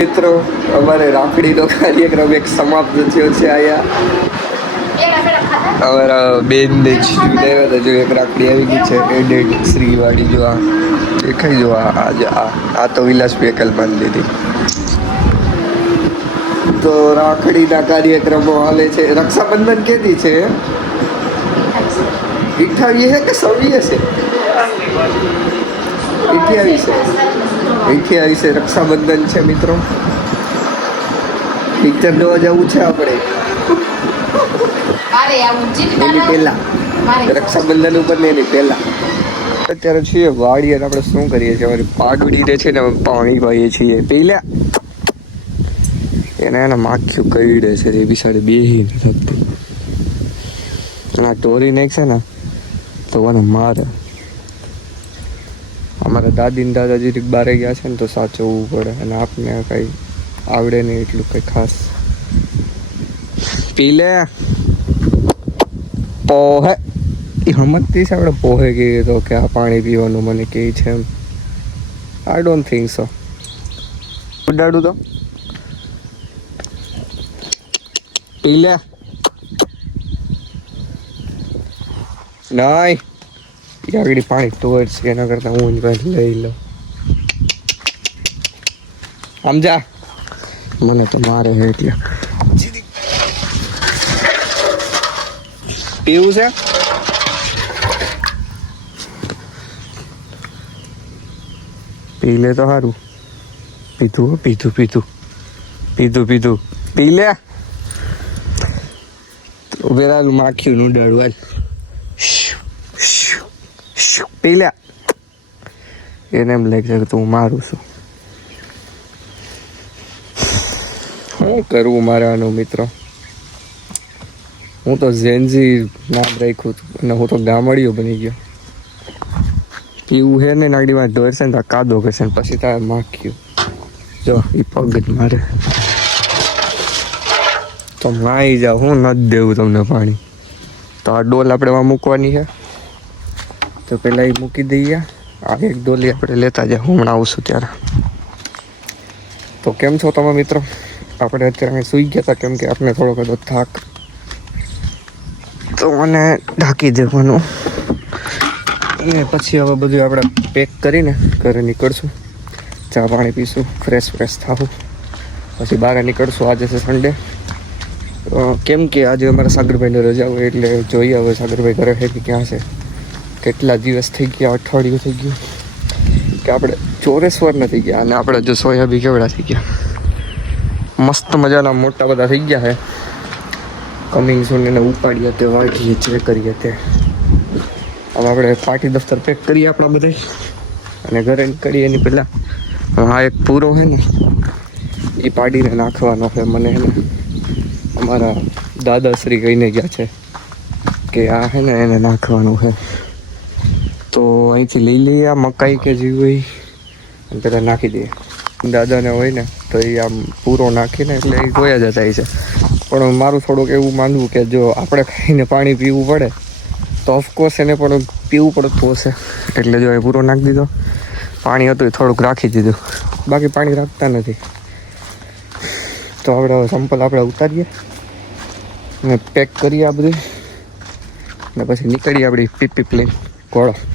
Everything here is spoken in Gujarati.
મિત્રો અમારે રાખડીનો કાર્યક્રમ એક સમાપ્ત થયો છે અહીંયા અમારા બેન ને જીવ જો એક રાખડી આવી ગઈ છે એડેડ શ્રીવાળી જો આ દેખાઈ જો આ તો વિલાસ વેકલ બાંધી દીધી તો રાખડીના કાર્યક્રમો હાલે છે રક્ષાબંધન કેદી છે 28 है कि 26 है 28 रक्षाबंधन है मित्रों पिक्चर જોવા જવું છે આપણે એની પહેલા રક્ષાબંધન ઉપર ને એની પહેલા અત્યારે છીએ વાડી અને આપણે શું કરીએ છીએ અમારી પાડુડી રહે છે ને પાણી પાઈએ છીએ પહેલા એને માખ્યું કઈડે છે એ બિસાડી બેહી નથી આ ટોરી નાખ છે ને તો મને મારે અમારા દાદી ને દાદાજી બારે ગયા છે ને તો સાચવવું પડે અને આપને કંઈ આવડે નહીં એટલું કંઈ ખાસ પી લે પોહે એ સમજતી છે આપણે પોહે કહીએ તો કે આ પાણી પીવાનું મને કહે છે એમ આઈ ડોન્ટ થિંક સો ઉડાડું તો પી લે નહીં આગળ પાણી તોડ છે એના કરતા હું લઈ લઉં સમજા મને તો મારે છે એટલે પીવું છે પી લે તો સારું પીધું પીધું પીધું પીધું પીધું પી લે પેલાનું માખ્યું નું ડળવાલ પી લે એને એમ લાગે કે હું મારું છું શું કરવું મારે આનું મિત્રો હું તો ઝેન્ઝી નામ રાખ્યું હતું અને હું તો ગામડિયો બની ગયો પીવું છે ને નાગડીમાં ઢોરશે ને તો કાદો કરશે ને પછી તારે માખ્યું જો એ પગ જ મારે તો નાઈ જાઓ હું નથી દેવું તમને પાણી તો આ ડોલ આપણે એમાં મૂકવાની છે તો પહેલાં એ મૂકી દઈએ આ એક ડોલી આપણે લેતા જાય હું હમણાં આવશું ત્યારે તો કેમ છો તમે મિત્રો આપણે અત્યારે સૂઈ ગયા હતા કેમ કે આપણે થોડો બધો થાક તો મને ઢાંકી દેવાનું અને પછી હવે બધું આપણે પેક કરીને ઘરે નીકળશું ચા પાણી પીશું ફ્રેશ થવું પછી બહાર નીકળશું આજે છે સન્ડે કેમ કે આજે અમારા સાગરભાઈને રજા હોય એટલે જોઈએ હવે સાગરભાઈ ઘરે છે કે ક્યાં છે કેટલા દિવસ થઈ ગયા અઠવાડિયું થઈ ગયું કે આપણે ચોરેશ્વર નથી ગયા અને આપણે જો સોયાબી કેવડા થઈ ગયા મસ્ત મજાના મોટા બધા થઈ ગયા છે કમિંગ સૂન એને ઉપાડીએ તે વાળીએ ચેક કરીએ તે હવે આપણે પાર્ટી દફતર પેક કરીએ આપણા બધા અને ઘરે નીકળીએ એની પહેલાં આ એક પૂરો છે ને એ પાડીને નાખવાનો છે મને છે ને અમારા દાદાશ્રી કહીને ગયા છે કે આ છે ને એને નાખવાનું છે તો અહીંથી લઈ લઈએ આ મકાઈ કે જે હોય અને પહેલાં નાખી દઈએ દાદાને હોય ને તો એ આમ પૂરો નાખીને એટલે એ જોયા જતા છે પણ મારું થોડુંક એવું માનવું કે જો આપણે ખાઈને પાણી પીવું પડે તો ઓફકોર્સ એને પણ પીવું પડતું હશે એટલે જો એ પૂરો નાખી દીધો પાણી હતું એ થોડુંક રાખી દીધું બાકી પાણી રાખતા નથી તો આપણે સંપલ આપણે ઉતારીએ અને પેક કરીએ આ બધું ને પછી નીકળીએ આપણી પીપી પ્લેન ઘોડો